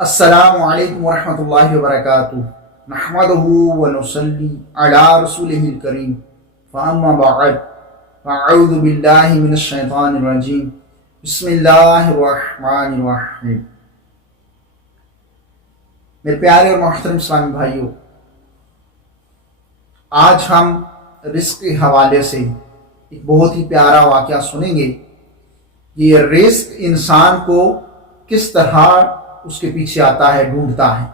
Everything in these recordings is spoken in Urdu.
السلام علیکم ورحمۃ اللہ وبرکاتہ نحمدہ ونصلی علی رسولہ الکریم فاما بعد فاعوذ باللہ من الشیطان الرجیم بسم اللہ الرحمن الرحیم۔ میرے پیارے اور محترم اسلامی بھائیوں، آج ہم رزق کے حوالے سے ایک بہت ہی پیارا واقعہ سنیں گے۔ یہ رزق انسان کو کس طرح اس کے پیچھے آتا ہے، ڈھونڈتا ہے۔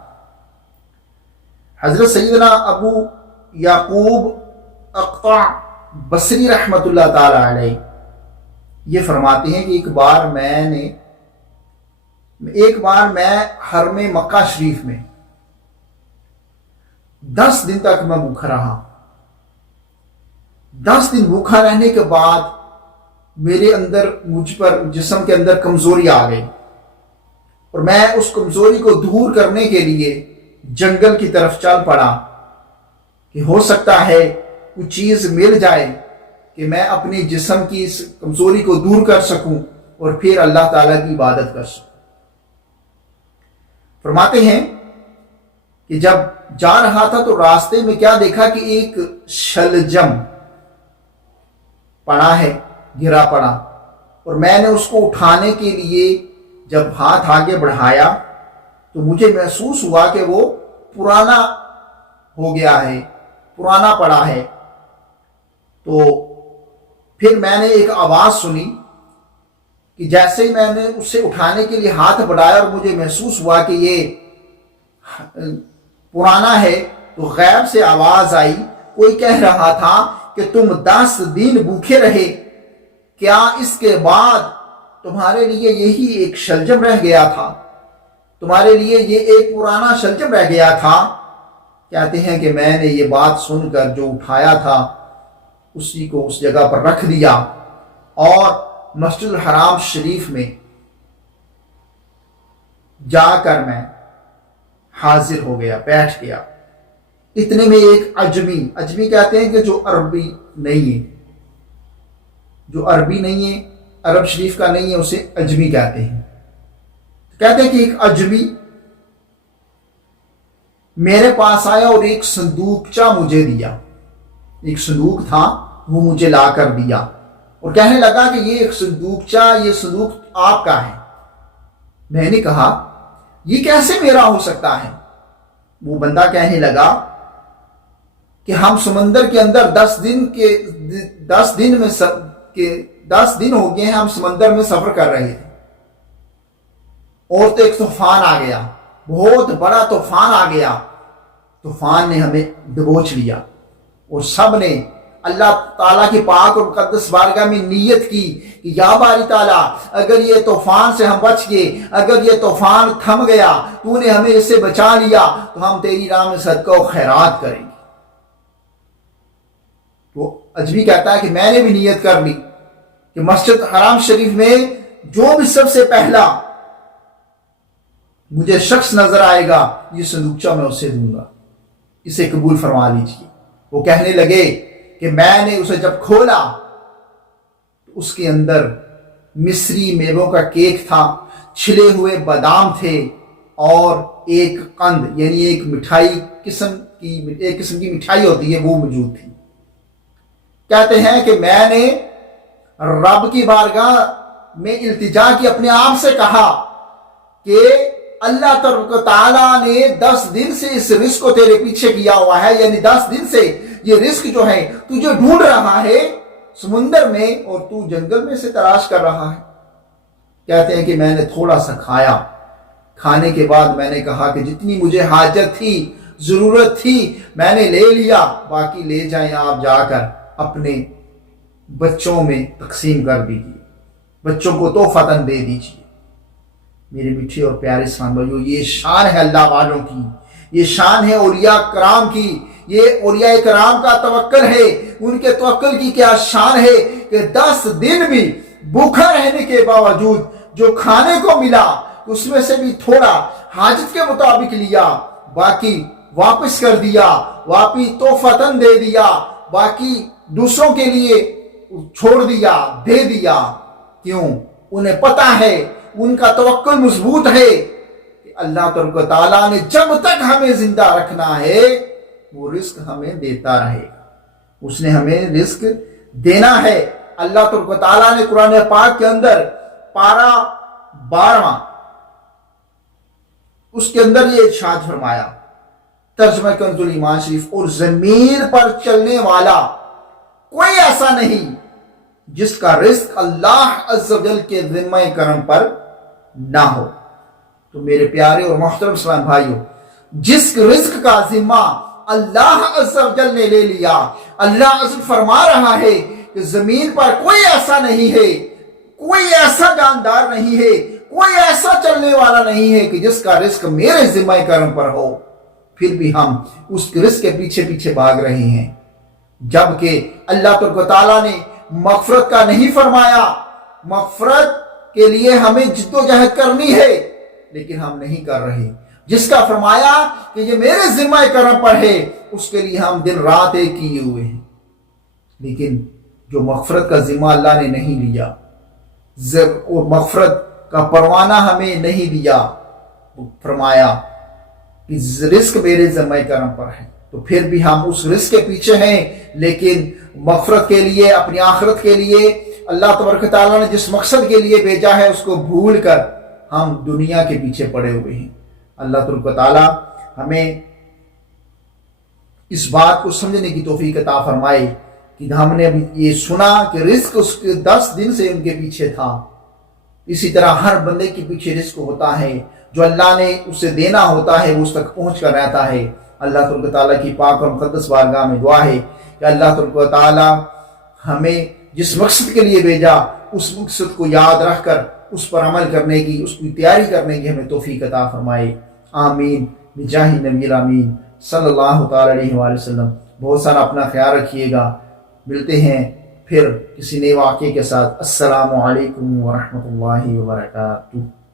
حضرت سیدنا ابو یعقوب اقطع بصری رحمۃ اللہ تعالی علیہ یہ فرماتے ہیں کہ ایک بار میں حرم مکہ شریف میں 10 دن تک میں بھوکا رہا۔ 10 دن بھوکا رہنے کے بعد مجھ پر جسم کے اندر کمزوری آ گئی، اور میں اس کمزوری کو دور کرنے کے لیے جنگل کی طرف چل پڑا کہ ہو سکتا ہے کوئی چیز مل جائے کہ میں اپنے جسم کی اس کمزوری کو دور کر سکوں اور پھر اللہ تعالیٰ کی عبادت کر سکوں۔ فرماتے ہیں کہ جب جا رہا تھا تو راستے میں کیا دیکھا کہ ایک شلجم پڑا ہے، گرا پڑا، اور میں نے اس کو اٹھانے کے لیے جب ہاتھ آگے بڑھایا تو مجھے محسوس ہوا کہ وہ پرانا ہو گیا ہے، پرانا پڑا ہے۔ تو پھر میں نے ایک آواز سنی کہ جیسے ہی میں نے اسے اٹھانے کے لیے ہاتھ بڑھایا اور مجھے محسوس ہوا کہ یہ پرانا ہے، تو غیب سے آواز آئی، کوئی کہہ رہا تھا کہ تم 10 دن بھوکے رہے، کیا اس کے بعد تمہارے لیے یہی ایک شلجم رہ گیا تھا؟ تمہارے لیے یہ ایک پرانا شلجم رہ گیا تھا؟ کہتے ہیں کہ میں نے یہ بات سن کر جو اٹھایا تھا اسی کو اس جگہ پر رکھ دیا، اور مسجد الحرام شریف میں جا کر میں حاضر ہو گیا، بیٹھ گیا۔ اتنے میں ایک اجمی کہتے ہیں کہ جو عربی نہیں ہے، جو عربی نہیں ہے، عرب شریف کا نہیں ہے، اسے اجمی کہتے ہیں۔ کہتے ہیں کہ ایک اجمی میرے پاس آیا اور ایک صندوقچہ مجھے دیا، ایک صندوق تھا وہ مجھے لا کر دیا، اور کہنے لگا کہ یہ ایک صندوقچہ، یہ صندوق آپ کا ہے۔ میں نے کہا یہ کیسے میرا ہو سکتا ہے؟ وہ بندہ کہنے لگا کہ ہم سمندر کے اندر 10 دن ہو گئے ہیں، ہم سمندر میں سفر کر رہے تھے، اور تو ایک طوفان آ گیا، بہت بڑا طوفان آ گیا۔ طوفان نے ہمیں دبوچ لیا، اور سب نے اللہ تعالیٰ کی پاک اور مقدس بارگاہ میں نیت کی کہ یا باری تعالیٰ، اگر یہ طوفان سے ہم بچ گئے، اگر یہ طوفان تھم گیا، تو نے ہمیں اس سے بچا لیا، تو ہم تیری راہ میں صدقہ و خیرات کریں گے۔ تو اجمی کہتا ہے کہ میں نے بھی نیت کر لی کہ مسجد حرام شریف میں جو بھی سب سے پہلا مجھے شخص نظر آئے گا، یہ صندوقچہ میں اسے دوں گا، اسے قبول فرما لیجیے۔ وہ کہنے لگے کہ میں نے اسے جب کھولا تو اس کے اندر مصری میووں کا کیک تھا، چھلے ہوئے بادام تھے، اور ایک قند یعنی ایک قسم کی مٹھائی ہوتی ہے وہ موجود تھی۔ کہتے ہیں کہ میں نے رب کی بارگاہ میں التجا کی، اپنے آپ سے کہا کہ اللہ تعالیٰ نے 10 دن سے اس رزق کو تیرے پیچھے کیا ہوا ہے، یعنی 10 دن سے یہ رزق جو ہے تجھے ڈھونڈ رہا ہے سمندر میں، اور تو جنگل میں سے تلاش کر رہا ہے۔ کہتے ہیں کہ میں نے تھوڑا سا کھایا، کھانے کے بعد میں نے کہا کہ جتنی مجھے حاجت تھی، ضرورت تھی، میں نے لے لیا، باقی لے جائیں آپ جا کر اپنے بچوں میں تقسیم کر دیجیے، بچوں کو تحفتاً دے دیجیے۔ میرے میٹھے اور پیارے اسلام بھائیوں، یہ شان ہے اللہ والوں کی، یہ شان ہے اولیاء کرام کی، یہ اولیاء کرام کا توکل ہے۔ ان کے توکل کی کیا شان ہے کہ 10 دن بھی بھوکا رہنے کے باوجود جو کھانے کو ملا اس میں سے بھی تھوڑا حاجت کے مطابق لیا، باقی واپس کر دیا، واپس تحفتاً دے دیا، باقی دوسروں کے لیے چھوڑ دیا، دے دیا۔ کیوں؟ انہیں پتا ہے، ان کا توکل مضبوط ہے کہ اللہ تبارک و تعالیٰ نے جب تک ہمیں زندہ رکھنا ہے وہ رزق ہمیں دیتا رہے گا، اس نے ہمیں رزق دینا ہے۔ اللہ تبارک و تعالیٰ نے قرآن پاک کے اندر پارہ 12 اس کے اندر یہ ارشاد فرمایا، ترجمہ کنز ایمان شریف، اور زمین پر چلنے والا کوئی ایسا نہیں جس کا رزق اللہ عز و جل کے ذمہ کرم پر نہ ہو۔ تو میرے پیارے اور محترم اسلام بھائیوں، جس رزق کا ذمہ اللہ عز و جل نے لے لیا، اللہ عز و جل فرما رہا ہے کہ زمین پر کوئی ایسا نہیں ہے، کوئی ایسا جاندار نہیں ہے، کوئی ایسا چلنے والا نہیں ہے کہ جس کا رزق میرے ذمہ کرم پر ہو، پھر بھی ہم اس رزق کے پیچھے پیچھے بھاگ رہے ہیں، جبکہ اللہ تبارک و تعالیٰ نے مغفرت کا نہیں فرمایا۔ مغفرت کے لیے ہمیں جد و جہد کرنی ہے لیکن ہم نہیں کر رہے۔ جس کا فرمایا کہ یہ میرے ذمہ کرم پر ہے، اس کے لیے ہم دن رات ایک کیے ہوئے ہیں، لیکن جو مغفرت کا ذمہ اللہ نے نہیں لیا اور مغفرت کا پروانہ ہمیں نہیں دیا، فرمایا کہ رزق میرے ذمہ کرم پر ہے، تو پھر بھی ہم اس رزق کے پیچھے ہیں، لیکن مغفرت کے لیے، اپنی آخرت کے لیے اللہ تبارک و تعالیٰ نے جس مقصد کے لیے بھیجا ہے اس کو بھول کر ہم دنیا کے پیچھے پڑے ہوئے ہیں۔ اللہ تبارک و تعالیٰ ہمیں اس بات کو سمجھنے کی توفیق عطا فرمائے کہ ہم نے ابھی یہ سنا کہ رزق اس کے 10 دن سے ان کے پیچھے تھا، اسی طرح ہر بندے کے پیچھے رزق ہوتا ہے، جو اللہ نے اسے دینا ہوتا ہے وہ اس تک پہنچ کر رہتا ہے۔ اللہ تبارک و تعالیٰ کی پاک اور مقدس بارگاہ میں دعا ہے کہ اللہ تبارک و تعالیٰ ہمیں جس مقصد کے لیے بھیجا اس مقصد کو یاد رکھ کر اس پر عمل کرنے کی، اس کی تیاری کرنے کی ہمیں توفیق عطا فرمائے، آمین بجاہ نبی الامین صلی اللہ تعالیٰ علیہ وآلہ وسلم۔ بہت سارا اپنا خیال رکھیے گا، ملتے ہیں پھر کسی نئے واقعے کے ساتھ۔ السلام علیکم ورحمۃ اللہ وبرکاتہ۔